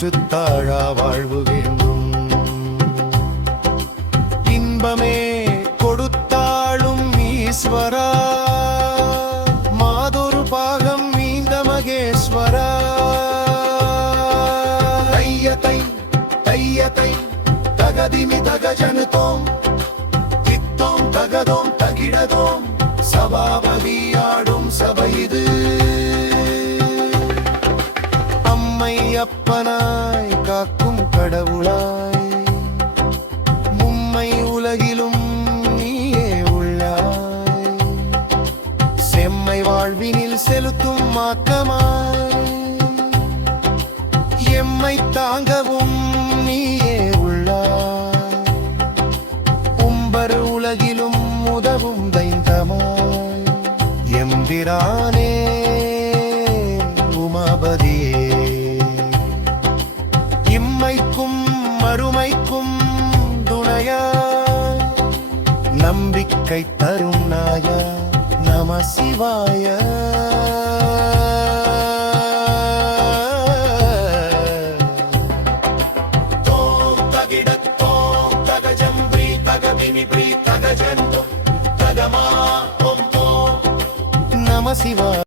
ஏற்றுத்தாழா வாழ்வு வேண்டும். இன்பமே கொடுத்தாளும் ஈஸ்வரா, மாதொரு பாகம் மீந்த மகேஸ்வரா. தையத்தை தையத்தை தகதிமி தகஜனுதோம், தித்தோம் தகதோம் தகிடதோம், சபாபதியாடும் சபை இது. அம்மை அப்பனாய் காக்கும் கடவுளாய், மும்மை உலகிலும் நீயே உள்ளாய். செம்மை வாழ்வினில் செலுத்தும் மாற்றமாய், எம்மை தாங்கவும் நீயே உள்ளாய். உம்பர் உலகிலும் உதவும் தைந்தமாய், எம்பிரானே உமாபதியே. இம்மைக்கும் மறுமைக்கும் துணையாய், நம்பிக்கை தரும் நாயா நம சிவாய. நம சிவாய.